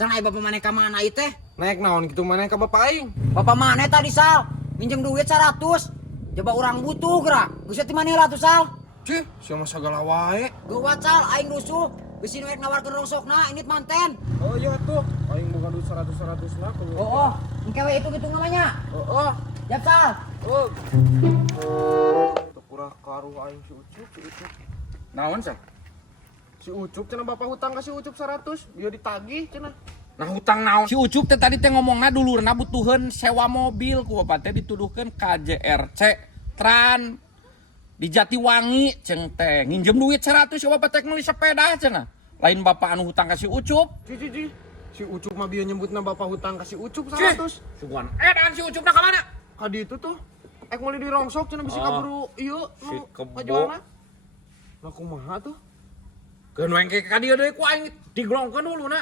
Sana bapak mana ka mana ieu teh? Naik naon kitu maneh ka bapak aing. Bapak mana tadi Sal? Minjem duit 100. Coba orang butuh gerak. Geus ti maneh lah tuh Sal? Cih, sia mah sagala wae. Geuwat Sal aing rusuh. Geus nu nawarkeun rongsokna init manten. Oh iya tuh, aing boga duit 100 lah kudu. Oh, engke we itu gitu namanya. Oh. Ya Sal. Oh. Teu kurang karuh aing si Ucup. Naon sah? Si Ucup cenah bapak hutang ka si Ucup 100, dia ditagih cenah. Nah hutang naon? Si Ucup teh tadi teh ngomongna dulurna butuheun sewa mobil ku bapak teh dituduhkeun KJRC Tran di Jatiwangi ceng teh nginjem duit 100 ya bapak teh meuli sepeda cenah. Lain bapak anu hutang ka si Ucup. Ci. Si Ucup mah bieu nyebutna bapak hutang ka si Ucup 100. Sugan edan si Ucupna ka mana? Ka ditu tuh. Meuli dirongsok cenah bisi kaburu ieu Si nu kebo. pajualna. Nah kumaha tuh? Keun wengke ka dieu deui ku aing diglongkeun dulu na.